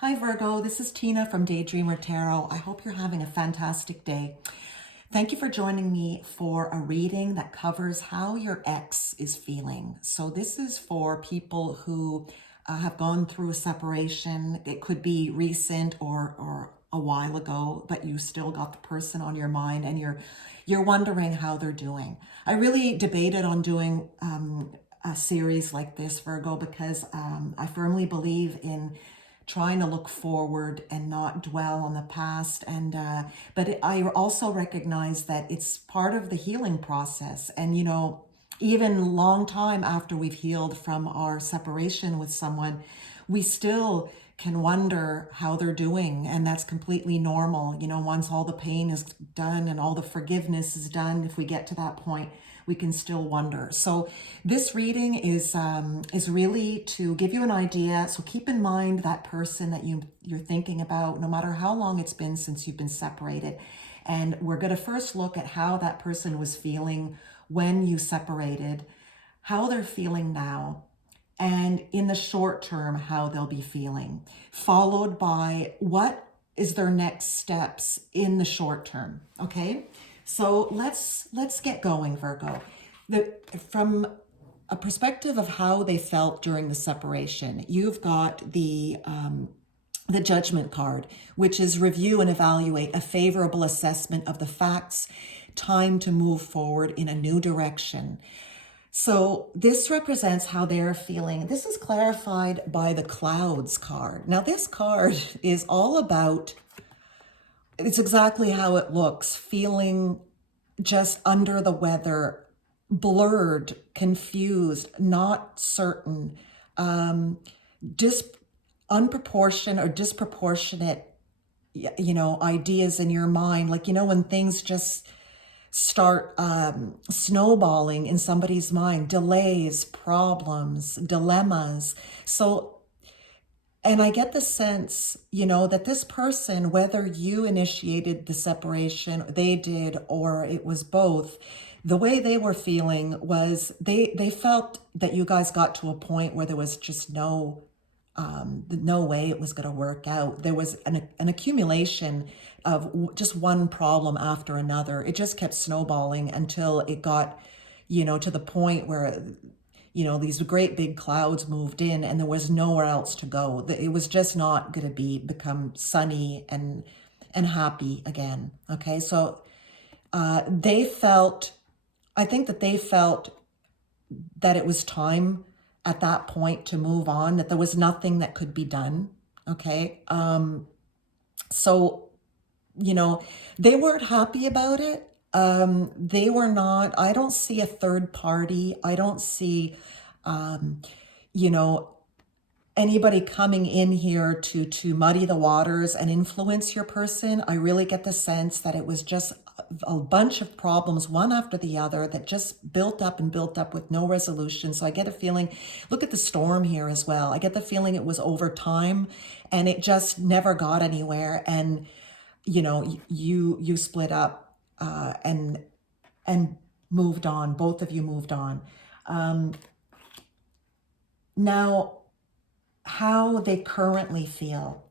Hi Virgo, this is Tina from Daydreamer Tarot. I hope you're having a fantastic day. Thank you for joining me for a reading that covers how your ex is feeling. So this is for people who have gone through a separation. It could be recent or a while ago, but you still got the person on your mind and you're wondering how they're doing. I really debated on doing a series like this, Virgo, because I firmly believe in trying to look forward and not dwell on the past. But I also recognize that it's part of the healing process. And, even long time after we've healed from our separation with someone, we still can wonder how they're doing. And that's completely normal. Once all the pain is done and all the forgiveness is done, if we get to that point, we can still wonder. So this reading is really to give you an idea. So keep in mind that person that you're thinking about, no matter how long it's been since you've been separated. And we're going to first look at how that person was feeling when you separated, how they're feeling now, and in the short term, how they'll be feeling, followed by what is their next steps in the short term. Okay, so let's get going, Virgo. From a perspective of how they felt during the separation, you've got the judgment card, which is review and evaluate, a favorable assessment of the facts, time to move forward in a new direction. So this represents how they're feeling. This is clarified by the clouds card. Now this card is all about, it's exactly how it looks, feeling just under the weather, blurred, confused, not certain, unproportioned or disproportionate, ideas in your mind. Like, when things just start snowballing in somebody's mind, delays, problems, dilemmas. So, and I get the sense, that this person, whether you initiated the separation, they did, or it was both, the way they were feeling was they felt that you guys got to a point where there was just no way it was going to work out. There was an accumulation of just one problem after another. It just kept snowballing until it got, to the point where, these great big clouds moved in and there was nowhere else to go. It was just not going to become sunny and happy again. Okay, so they felt, I think that they felt that it was time at that point to move on, that there was nothing that could be done. Okay. So, they weren't happy about it. They were not, I don't see a third party. I don't see, you know, anybody coming in here to muddy the waters and influence your person. I really get the sense that it was just a bunch of problems, one after the other, that just built up and built up with no resolution. So I get a feeling, look at the storm here as well. I get the feeling it was over time and it just never got anywhere. And, you split up and moved on. Both of you moved on. Now, how they currently feel.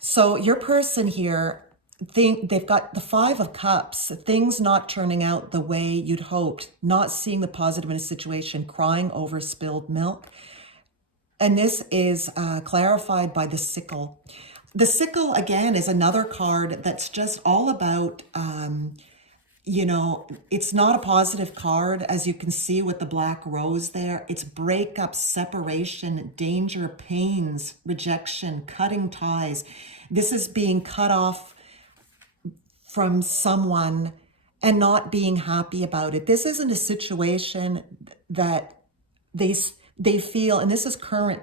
So your person here, they've got the Five of Cups, things not turning out the way you'd hoped, not seeing the positive in a situation, crying over spilled milk. And this is clarified by the sickle. The sickle, again, is another card that's just all about, it's not a positive card, as you can see with the black rose there. It's breakup, separation, danger, pains, rejection, cutting ties. This is being cut off from someone and not being happy about it. This isn't a situation that they feel, and this is current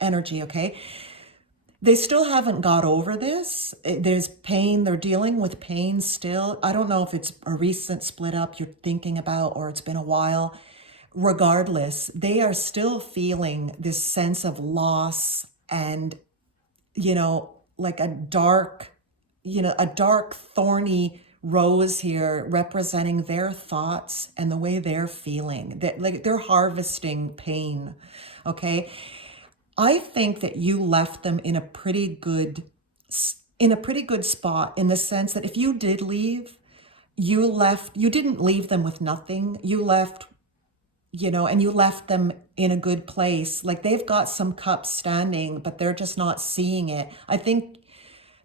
energy, okay? They still haven't got over this. There's pain. They're dealing with pain still. I don't know if it's a recent split up you're thinking about or it's been a while. Regardless, they are still feeling this sense of loss and, like a dark thorny rose here representing their thoughts and the way they're feeling. That, like, they're harvesting pain, okay? I think that you left them in a pretty good spot, in the sense that if you did leave, you didn't leave them with nothing. You left, and you left them in a good place. Like, they've got some cups standing, but they're just not seeing it. I think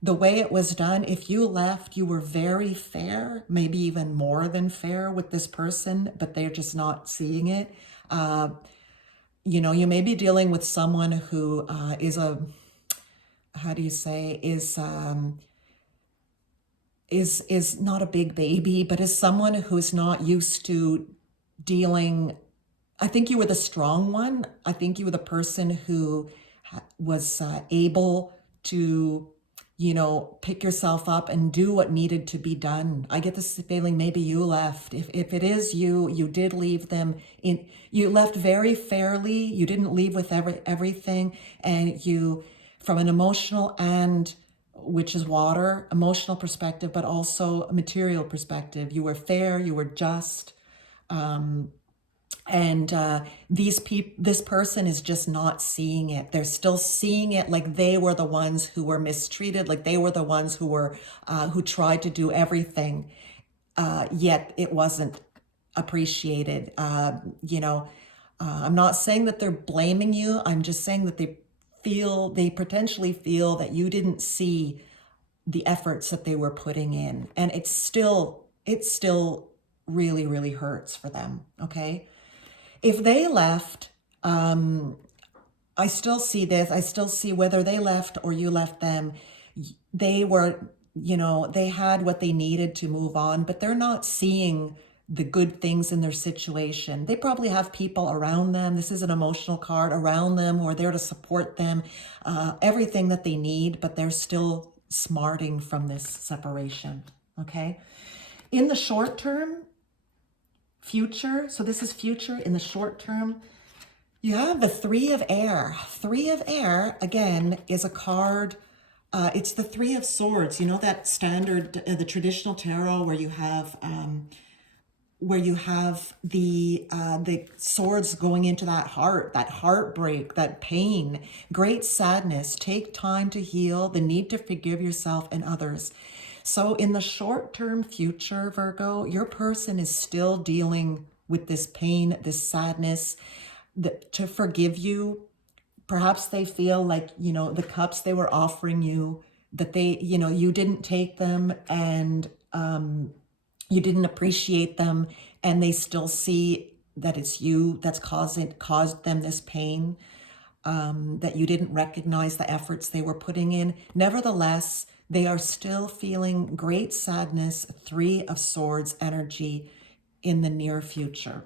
the way it was done, if you left, you were very fair, maybe even more than fair with this person, but they're just not seeing it. You may be dealing with someone who how do you say, is not a big baby, but is someone who's not used to dealing. I think you were the strong one. I think you were the person who was able to, pick yourself up and do what needed to be done. I get this feeling maybe you left. If it is you, you did leave them in, you left very fairly. You didn't leave with everything. And you, from an emotional and, which is water, emotional perspective, but also a material perspective, you were fair, you were just. And this person is just not seeing it. They're still seeing it like they were the ones who were mistreated, like they were the ones who tried to do everything, yet it wasn't appreciated. I'm not saying that they're blaming you. I'm just saying that they potentially feel that you didn't see the efforts that they were putting in, and it still really, really hurts for them. Okay. If they left, I still see this. I still see, whether they left or you left them, they were, they had what they needed to move on, but they're not seeing the good things in their situation. They probably have people around them. This is an emotional card, around them, who are there to support them, everything that they need, but they're still smarting from this separation. Okay. In the short term, future, so this is future. In the short term, you have the Three of Air. Three of Air, again, is a card. It's the Three of Swords. You know that standard, the traditional tarot, where you have the swords going into that heart, that heartbreak, that pain, great sadness. Take time to heal, the need to forgive yourself and others. So in the short-term future, Virgo, your person is still dealing with this pain, this sadness, to forgive you. Perhaps they feel like, the cups they were offering you, that you didn't take them, and you didn't appreciate them, and they still see that it's you that's caused them this pain, that you didn't recognize the efforts they were putting in. Nevertheless, they are still feeling great sadness, Three of Swords energy in the near future.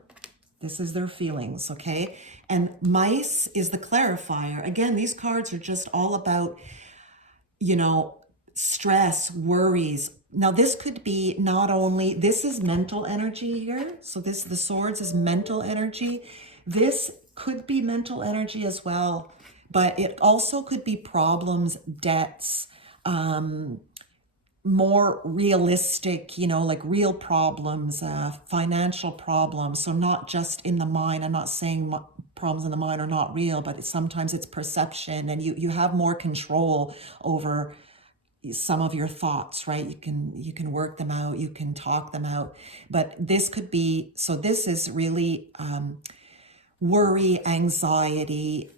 This is their feelings, okay? And Mice is the clarifier. Again, these cards are just all about, stress, worries. Now, this could be not only, this is mental energy here. So the Swords is mental energy. This could be mental energy as well, but it also could be problems, debts, more realistic, like real problems, financial problems. So not just in the mind. I'm not saying problems in the mind are not real, but sometimes it's perception, and you have more control over some of your thoughts, right? You can work them out, you can talk them out. But this could be, so this is really worry, anxiety,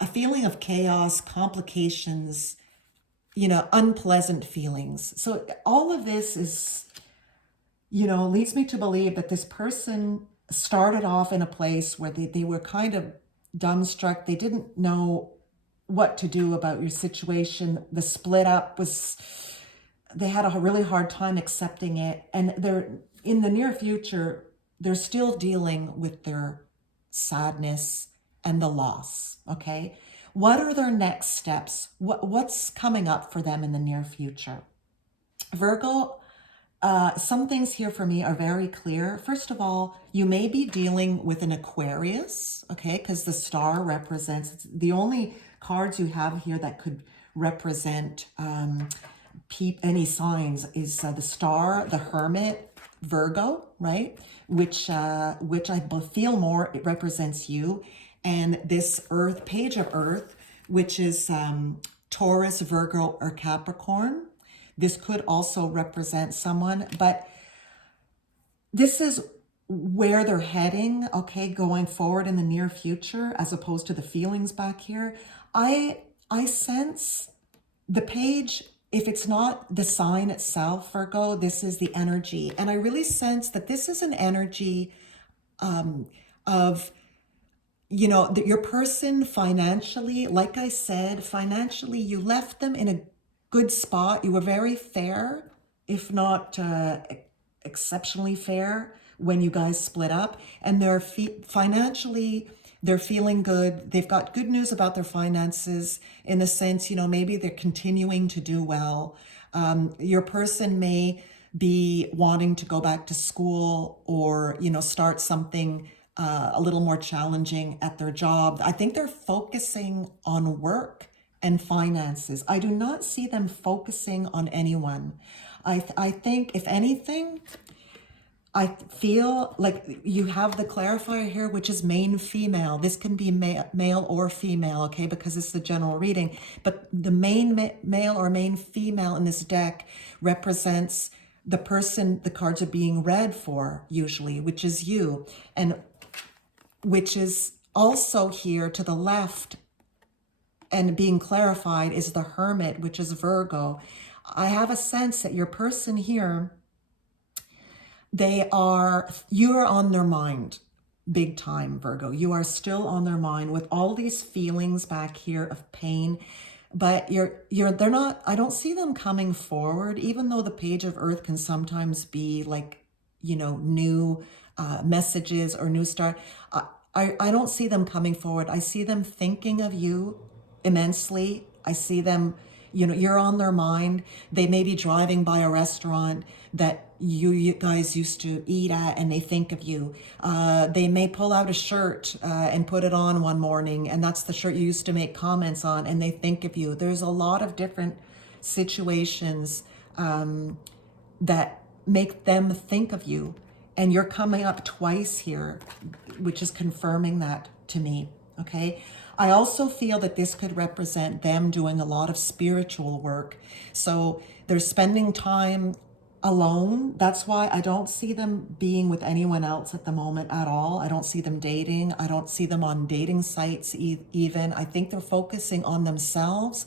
a feeling of chaos, complications, unpleasant feelings. So all of this is, leads me to believe that this person started off in a place where they were kind of dumbstruck. They didn't know what to do about your situation. The split up they had a really hard time accepting it. And they're, in the near future, they're still dealing with their sadness and the loss, okay? What are their next steps? What's coming up for them in the near future? Virgo, some things here for me are very clear. First of all, you may be dealing with an Aquarius, okay? Because the star represents, the only cards you have here that could represent any signs is the star, the Hermit, Virgo, right? Which I feel more, it represents you. And this Earth, page of Earth, which is Taurus, Virgo, or Capricorn. This could also represent someone, but this is where they're heading, okay, going forward in the near future, as opposed to the feelings back here. I sense the page, if it's not the sign itself, Virgo, this is the energy. And I really sense that this is an energy of, you know, that your person financially, like I said, financially, you left them in a good spot. You were very fair, if not exceptionally fair, when you guys split up. And they're financially, they're feeling good. They've got good news about their finances in the sense, you know, maybe they're continuing to do well. Your person may be wanting to go back to school or, you know, start something a little more challenging at their job. I think they're focusing on work and finances. I do not see them focusing on anyone. I think, if anything, I feel like you have the clarifier here, which is main female. This can be male or female, okay, because it's the general reading. But the main male or main female in this deck represents the person the cards are being read for, usually, which is you. And which is also here to the left and being clarified is the Hermit, which is Virgo. I have a sense that your person here, you are on their mind big time, Virgo. You are still on their mind with all these feelings back here of pain, but they're not, I don't see them coming forward, even though the page of Earth can sometimes be like, you know, new messages or new start. I don't see them coming forward. I see them thinking of you immensely. I see them, you know, you're on their mind. They may be driving by a restaurant that you guys used to eat at and they think of you. They may pull out a shirt and put it on one morning, and that's the shirt you used to make comments on, and they think of you. There's a lot of different situations that make them think of you. And you're coming up twice here, which is confirming that to me, okay? I also feel that this could represent them doing a lot of spiritual work. So they're spending time alone. That's why I don't see them being with anyone else at the moment at all. I don't see them dating. I don't see them on dating sites even. I think they're focusing on themselves.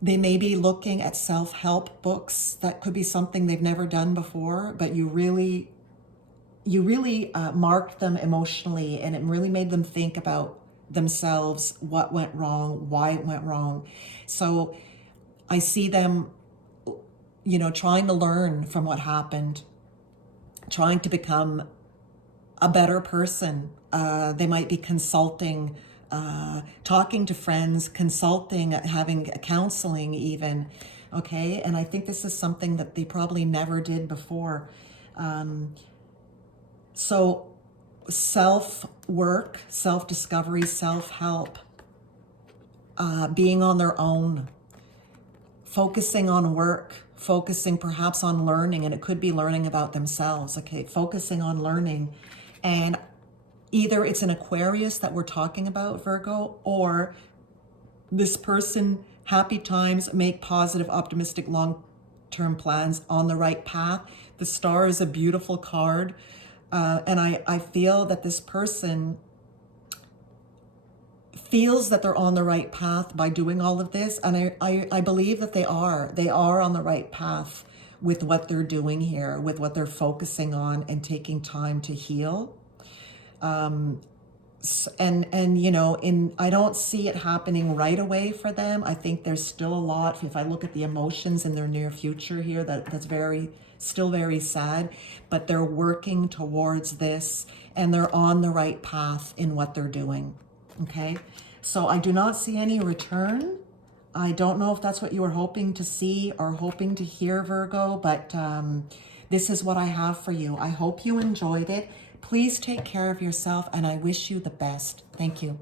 They may be looking at self-help books. That could be something they've never done before, but you really marked them emotionally, and it really made them think about themselves, what went wrong, why it went wrong. So I see them, you know, trying to learn from what happened, trying to become a better person. They might be consulting, talking to friends, consulting, having counseling even, okay? And I think this is something that they probably never did before. So self-work, self-discovery, self-help, being on their own, focusing on work, focusing perhaps on learning, and it could be learning about themselves, okay? Focusing on learning. And either it's an Aquarius that we're talking about, Virgo, or this person, happy times, make positive, optimistic, long-term plans, on the right path. The Star is a beautiful card. And I feel that this person feels that they're on the right path by doing all of this. And I believe that they are. They are on the right path with what they're doing here, with what they're focusing on and taking time to heal. And you know, I don't see it happening right away for them. I think there's still a lot, if I look at the emotions in their near future here, that's still very sad, but they're working towards this and they're on the right path in what they're doing, okay? So I do not see any return. I don't know if that's what you were hoping to see or hoping to hear, Virgo, but this is what I have for you. I hope you enjoyed it. Please take care of yourself, and I wish you the best. Thank you.